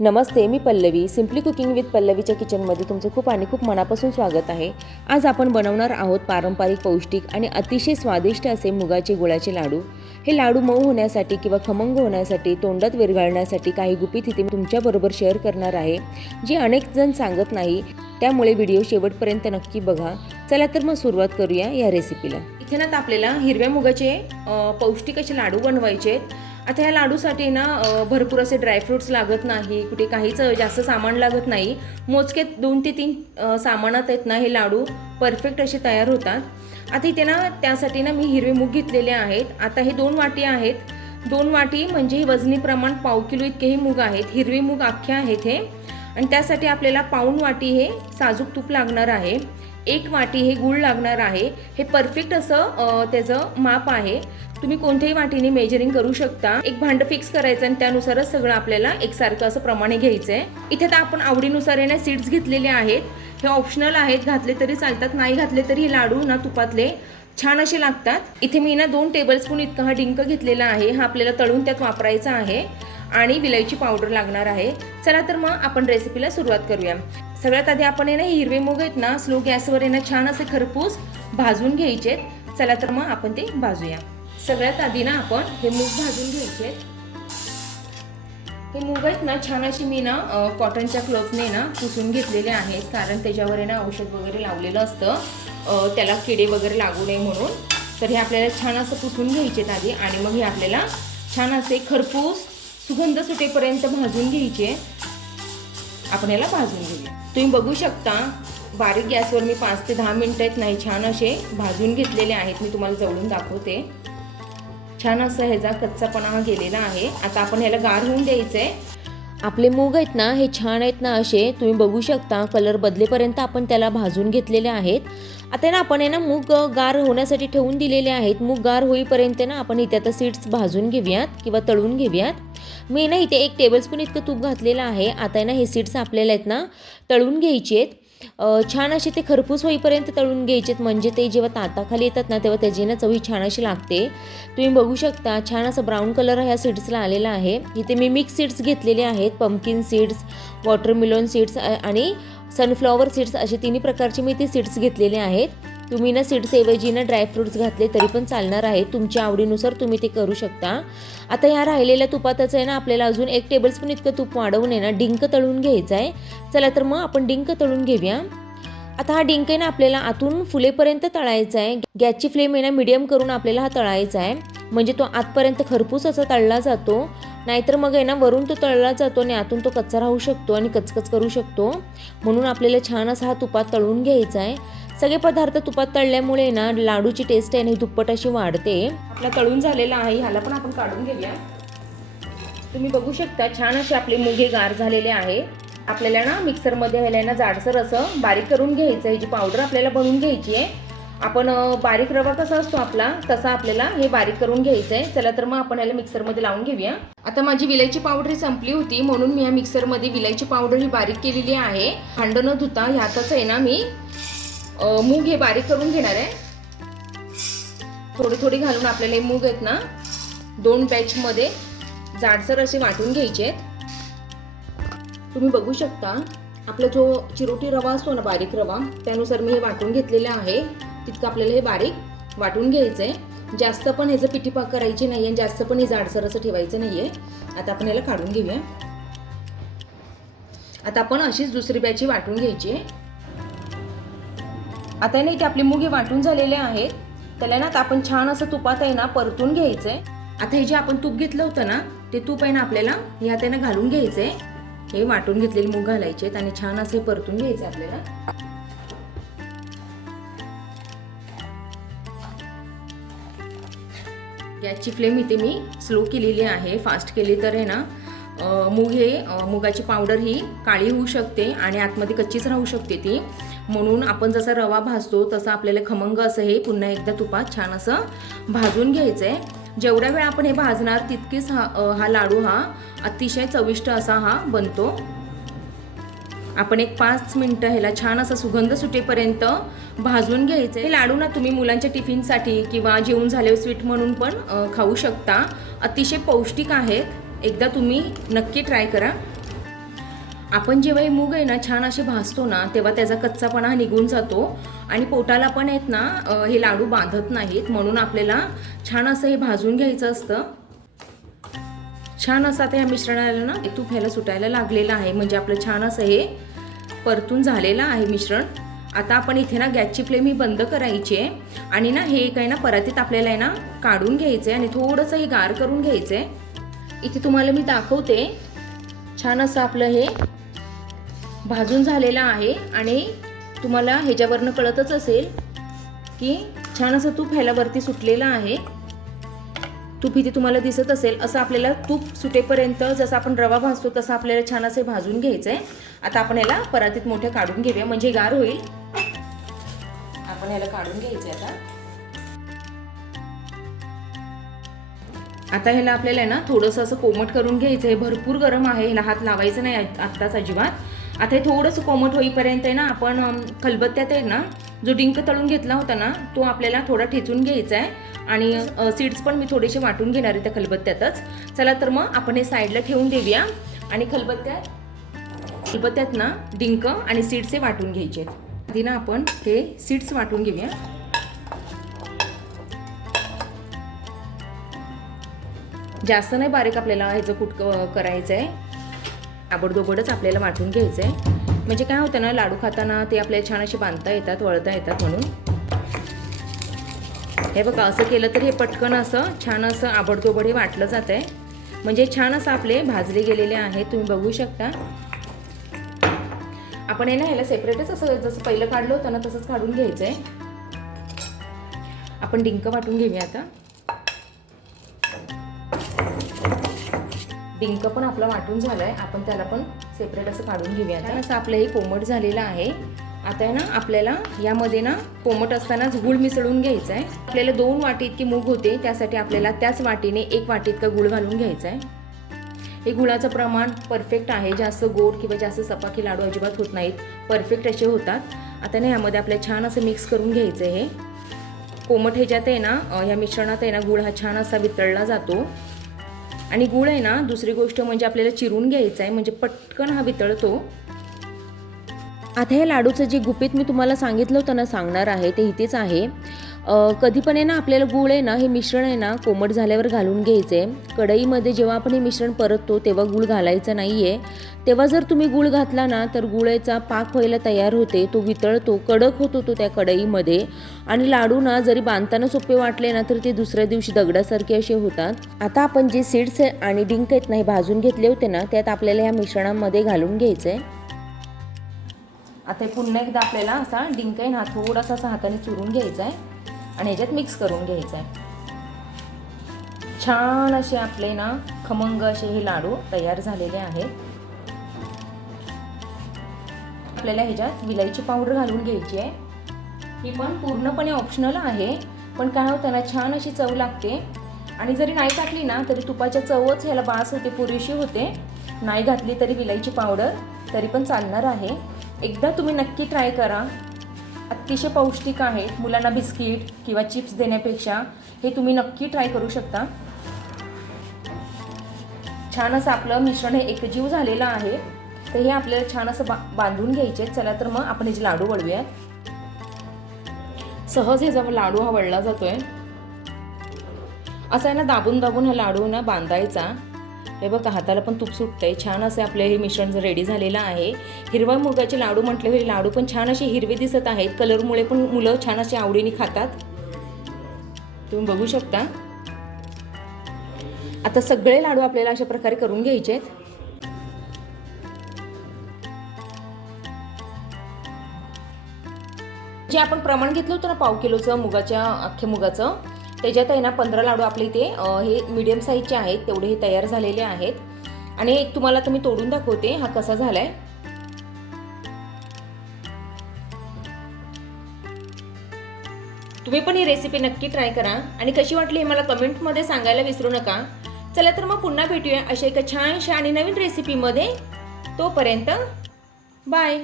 नमस्ते, मी Pallavi. Simply cooking with पल्लवीच्या किचनमध्ये तुमचं खूप मनापासून स्वागत आहे. आज आपण बनवणार आहोत पारंपरिक, पौष्टिक आणि अतिशय स्वादिष्ट असे मुगाचे गुळाचे लाडू. हे लाडू मऊ होण्यासाठी किंवा खमंग होण्यासाठी, तोंडात विरघळण्यासाठी काही गुपित इथे मी तुमच्याबरोबर शेअर करणार आहे, जी अनेक जण सांगत नाही. त्यामुळे व्हिडिओ शेवटपर्यंत नक्की बघा. चला तर मग सुरुवात करूया या रेसिपीला. इथे ना आपल्याला हिरव्या मुगाचे पौष्टिक असे लाडू बनवायचे आहेत. आता ह्या लाडूसाठी ना भरपूर असे ड्रायफ्रूट्स लागत नाही, कुठे काहीच जास्त सामान लागत नाही. मोजके 2 ते 3 सामानात आहेत ना हे लाडू परफेक्ट असे तयार होतात. आता इथे ना त्यासाठी ना मी हिरवे मूग घेतलेले आहेत. आता हे 2 वाटी आहेत. 2 वाटी म्हणजे वजनी प्रमाण 1/2 किलो इतके हे मूग आहेत. हिरवे मूग अख्खे आहेत हे. आणि त्यासाठी आपल्याला 1/2 वाटी हे साजूक तूप लागणार आहे. 1 वाटी हे गूळ लागणार आहे. हे परफेक्ट असं त्याचं माप आहे. तुम्ही कोणत्याही वाटीने मेजरिंग करू शकता. एक भांड फिक्स करायचं आणि त्यानुसारच सगळं आपल्याला एकसारखं असं प्रमाणे घ्यायचं आहे. इथे तर आपण आवडीनुसार आहे ना सीड्स घेतलेले आहेत. हे ऑप्शनल आहेत, घातले तरी चालतात, नाही घातले तरी हे लाडू ना तुपातले छान असे लागतात. इथे मी ना 2 टेबलस्पून इतका हा डिंक घेतलेला आहे. हा आपल्याला तळून त्यात वापरायचा आहे. आणि विलायची पावडर लागणार आहे. चला तर मग आपण रेसिपीला सुरुवात करूया. सगळ्यात आधी आपण आहे ना हिरवे मूग आहेत ना स्लो गॅसवर आहे ना छान असे खरपूस भाजून घ्यायचे. चला तर मग आपण ते भाजूया. सगळ्यात आधी ना आपण हे मूग भाजून घ्यायचे. हे मूग आहेत ना छान अशी मी ना कॉटनच्या क्लॉथने ना पुसून घेतलेले आहेत, कारण त्याच्यावर आहे ना औषध वगैरे लावलेलं असतं, त्याला किडे वगैरे लागू नये म्हणून. तर हे आपल्याला छान असं पुसून घ्यायचे आधी आणि मग हे आपल्याला छान असे खरपूस सुगंध सुटेपर्यंत भाजून घ्यायचे. आपण याला भाजून घेऊया. तुम्ही बघू शकता बारीक गॅसवर मी 5 ते 10 मिनिटात नाही छान असे भाजून घेतलेले आहेत. मी तुम्हाला जवळून दाखवते. छान असं ह्याचा कच्चापणा हा गेलेला आहे. आता आपण ह्याला गार होऊन द्यायचं आहे. आपले मूग आहेत ना हे छान आहेत ना असे तुम्ही बघू शकता कलर बदलेपर्यंत आपण त्याला भाजून घेतलेले आहेत. आता ना आपण आहे ना मूग गार होण्यासाठी ठेवून दिलेले आहेत. मूग गार होईपर्यंत ना आपण इथे आता सीड्स भाजून घेऊयात किंवा तळून घेऊयात. मी ना इथे 1 टेबलस्पून इतकं तूप घातलेलं आहे. आता ना हे सीड्स आपल्याला आहेत ना तळून घ्यायचे आहेत. छान असे ते खरपूस होईपर्यंत तळून घ्यायचे आहेत, म्हणजे ते जेव्हा ताटाखाली येतात ना तेव्हा त्याची ना चवी छान अशी लागते. तुम्ही बघू शकता छान असं ब्राऊन कलर ह्या सीड्सला आलेला आहे. इथे मी मिक्स सीड्स घेतलेले आहेत. पंपकिन सीड्स, वॉटरमेलन सीड्स आणि सनफ्लॉवर सीड्स असे 3 प्रकारचे मी ते सीड्स घेतलेले आहेत. तुम्ही ना सीड्सऐवजी ना ड्रायफ्रूट्स घातले तरी पण चालणार आहे. तुमच्या आवडीनुसार तुम्ही ते करू शकता. आता ह्या राहिलेल्या तुपातच आहे ना आपल्याला अजून 1 टेबलस्पून इतकं तूप वाढवून आहे ना डिंक तळून घ्यायचं आहे. चला तर मग आपण डिंक तळून घेऊया. आता हा डिंक आहे ना आपल्याला आतून फुलेपर्यंत तळायचा आहे. गॅसची फ्लेम आहे ना मीडियम करून आपल्याला हा तळायचा आहे, म्हणजे तो आतपर्यंत खरपूस असा तळला जातो. नाहीतर मग आहे ना वरून तो तळला जातो आणि आतून तो कच्चा राहू शकतो आणि कचकच करू शकतो. म्हणून आपल्याला छान असा हा तुपात तळून घ्यायचा आहे. सगळे पदार्थ तुपात तळल्यामुळे ना लाडूची टेस्ट आहे ना दुप्पट अशी वाढते. आपला तळून झालेला आहे, ह्याला पण आपण काढून घेऊया. तुम्ही बघू शकता छान असे आपले मुगे गार झालेले आहे. आपल्याला ना मिक्सरमध्ये ह्याला ना जाडसर असं बारीक करून घ्यायचं. ह्याची पावडर आपल्याला बनवून घ्यायची आहे. आपण बारीक रवा कसा असतो आपला तसा आपल्याला हे बारीक करून घ्यायचं आहे. चला तर मग आपण ह्याला मिक्सरमध्ये लावून घेऊया. आता माझी विलायची पावडर ही संपली होती, म्हणून मी ह्या मिक्सरमध्ये विलायची पावडर ही बारीक केलेली आहे. भांड न धुता ह्यातच आहे ना मी मूग हे बारीक करून घेणार आहे. थोडी घालून आपल्याला हे मूग आहेत ना 2 बॅचमध्ये जाडसर असे वाटून घ्यायचे आहेत. तुम्ही बघू शकता आपला जो चिरोटी रवा असतो ना बारीक रवा, त्यानुसार मी हे वाटून घेतलेलं आहे. तितकं आपल्याला हे बारीक वाटून घ्यायचं आहे. जास्त पण ह्याचं पिठीपाक करायची नाही आहे, जास्त पण हे जाडसर असं ठेवायचं नाही आहे. आता आपण याला काढून घेऊया. आता आपण अशीच दुसरी बॅची वाटून घ्यायची आहे. आता नाही ते आपले मूग हे वाटून झालेले आहेत. त्याला ना आता आपण छान असं तुपात आहे ना परतून घ्यायचं आहे. आता हे जे आपण तूप घेतलं होतं ना ते तूप आहे ना आपल्याला ह्यात आहे ना घालून घ्यायचं आहे. हे वाटून घेतलेले मूग घालायचे आहेत आणि छान असे परतून घ्यायचे आपल्याला. गॅसची फ्लेम इथे मी स्लो केलेली आहे. फास्ट केली तर आहे ना मुगाची पावडर ही काळी होऊ शकते आणि आतमध्ये कच्चीच राहू शकते ती. म्हणून आपण जसा रवा भाजतो तसं आपल्याला खमंग असं हे पुन्हा एकदा तुपात छान असं भाजून घ्यायचं आहे. जेवढ्या वेळ आपण हे भाजणार तितकीच हा लाडू हा अतिशय चविष्ट असा हा बनतो. आपण एक 5 मिनिटं ह्याला छान असा सुगंध सुटेपर्यंत भाजून घ्यायचं. हे लाडू ना तुम्ही मुलांच्या टिफिनसाठी किंवा जेवून झाल्यावर स्वीट म्हणून पण खाऊ शकता. अतिशय पौष्टिक आहेत. एकदा तुम्ही नक्की ट्राय करा. आपण जेव्हा हे मूग आहे ना छान असे भाजतो ना तेव्हा त्याचा कच्चापणा निघून जातो आणि पोटाला पण आहेत ना हे लाडू बांधत नाहीत, म्हणून आपल्याला छान असं हे भाजून घ्यायचं असतं. छान असं आता या मिश्रणाला ना तूप ह्याला सुटायला लागलेलं आहे, म्हणजे आपलं छान असं हे परतून झालेलं आहे मिश्रण. आता आपण इथे ना गॅसची फ्लेम ही बंद करायची आहे आणि ना हे काही ना परातीत आपल्याला आहे ना काढून घ्यायचं आहे आणि थोडंसं हे गार करून घ्यायचं आहे. इथे तुम्हाला मी दाखवते. छान असं आपलं हे भाजून झालेलं आहे आणि तुम्हाला ह्याच्यावरनं कळतच असेल की छान असं तूप ह्याला वरती सुटलेलं आहे. तूप इथे तुम्हाला दिसत असेल. असं आपल्याला तूप सुटेपर्यंत जसं आपण रवा भाजतो तसं आपल्याला छान असे भाजून घ्यायचं आहे. आता आपण याला परातीत मोठ्या काढून घेऊया, म्हणजे गार होईल. आपण याला काढून घ्यायचं आहे. आता ह्याला आपल्याला ना थोडंसं असं कोमट करून घ्यायचं आहे. भरपूर गरम आहे, ह्याला हात लावायचं नाही आत्ताच अजिबात. आता हे थोडंसं कोमट होईपर्यंत आहे ना आपण खलबत्त्यात आहे ना जो डिंक तळून घेतला होता ना तो आपल्याला थोडा ठेचून घ्यायचा आहे आणि सीड्स पण मी थोडेसे वाटून घेणार आहे त्या खलबत्त्यातच. चला तर मग आपण हे साईडला ठेवून देऊया आणि खलबत्त्यात ना डिंक आणि सीड्स हे वाटून घ्यायचे आहेत. आधी ना आपण हे सीड्स वाटून घेऊया. जास्त नाही बारीक आपल्याला ह्याचं कूट करायचं आहे, आबडदोबडच आपल्याला वाटून घ्यायचं आहे. म्हणजे काय होतं ना लाडू खाताना ते आपल्याला छान असे बांधता येतात, वळता येतात म्हणून. हे बघा असं केलं तर हे पटकन असं छान असं आबडदोबड हे वाटलं जात आहे. म्हणजे छान असं आपले भाजले गेलेले आहेत, तुम्ही बघू शकता. आपण आहे ना ह्याला सेपरेटच असं जसं पहिलं काढलं होतं ना तसंच काढून घ्यायचं आहे. आपण डिंक वाटून घेऊया. आता डिंक पण आपलं वाटून झालंय, आपण त्याला पण सेपरेट असं काढून घेऊया. आता असं आपलं हे कोमट झालेलं आहे. आता आहे ना आपल्याला यामध्ये ना कोमट असतानाच गूळ मिसळून घ्यायचा आहे. आपल्याला 2 वाटी इतकी मूग होते, त्यासाठी आपल्याला त्याच वाटीने 1 वाटी इतका गूळ घालून घ्यायचा आहे. हे गुळाचं प्रमाण परफेक्ट आहे, जास्त गोड किंवा जास्त सपाकी लाडू अजिबात होत नाहीत, परफेक्ट असे होतात. आता ना यामध्ये आपल्याला छान असं मिक्स करून घ्यायचं आहे. हे कोमट ह्याच्यात आहे ना ह्या मिश्रणात आहे ना गूळ हा छान असा वितळला जातो आणि गूळ आहे ना दुसरी गोष्ट म्हणजे आपल्याला चिरून घ्यायचा आहे, म्हणजे पटकन हा वितळतो. आता हे लाडूचं जे गुपित मी तुम्हाला सांगितलं होतं ना सांगणार आहे ते इथेच आहे. कधी पण आहे ना आपल्याला गूळ आहे ना हे मिश्रण आहे ना कोमट झाल्यावर घालून घ्यायचं आहे. कढईमध्ये जेव्हा आपण हे मिश्रण परततो तेव्हा गूळ घालायचं नाही आहे. तेव्हा जर तुम्ही गूळ घातला ना तर गुळाचा पाक व्हायला तयार होते, तो वितळतो, कडक होतो तो त्या कढईमध्ये आणि लाडू ना जरी बांधताना सोपे वाटले ना तर ते दुसऱ्या दिवशी दगडासारखे असे होतात. आता आपण जे सीड्स आणि डिंक आहेत ना हे भाजून घेतले होते ना त्यात आपल्याला ह्या मिश्रणामध्ये घालून घ्यायचं आहे. आता हे पुन्हा एकदा आपल्याला असा डिंक आहे ना थोडासा असा हाताने चुरून घ्यायचा आहे आणि ह्याच्यात मिक्स करून घ्यायचं आहे. छान असे आपले ना खमंग असे हे लाडू तयार झालेले आहेत. आपल्याला ह्याच्यात विलायची पावडर घालून घ्यायची आहे. ही पण पूर्णपणे ऑप्शनल आहे, पण काय होतं ना छान अशी चव लागते. आणि जरी नाही टाकली ना तरी तुपाच्या चवच ह्याला बास होते, पुरेशी होते. नाही घातली तरी विलायची पावडर तरी पण चालणार आहे. एकदा तुम्ही नक्की ट्राय करा, अतिशय पौष्टिक आहे. मुलांना बिस्किट किंवा चिप्स देण्यापेक्षा हे तुम्ही नक्की ट्राय करू शकता. छान असं आपलं मिश्रण हे एकजीव झालेलं आहे, तर हे आपल्याला छान असं बांधून घ्यायचे. चला तर मग आपण ह्याचे लाडू वळूयात. सहज ह्याचा लाडू हा वळला जातोय. असं आहे ना दाबून दाबून हा लाडू ना बांधायचा. हे बघा हाताला पण तूप सुटतंय. छान असे आपले हे मिश्रण रेडी झालेलं आहे. हिरवा मुगाचे लाडू म्हटले हे लाडू पण छान असे हिरवे दिसत आहेत, कलरमुळे पण मुलं छान असे आवडीने खातात, तुम्ही बघू शकता. आता सगळे लाडू आपल्याला अशा प्रकारे करून घ्यायचे आहेत. जे आपण प्रमाण घेतलं होतं ना पाव किलोचं मुगाच्या अख्ख्या मुगाचं, त्याच्यात आहे ना 15 लाडू आपले इथे हे मीडियम साईजचे आहेत, तेवढे हे तयार झालेले आहेत. आणि एक तुम्हाला तर मी तोडून दाखवते हा कसा झालाय. तुम्ही पण ही रेसिपी नक्की ट्राय करा आणि कशी वाटली हे मला कमेंटमध्ये सांगायला विसरू नका. चला तर मग पुन्हा भेटूया अशा एका छानशा आणि नवीन रेसिपीमध्ये. तोपर्यंत बाय.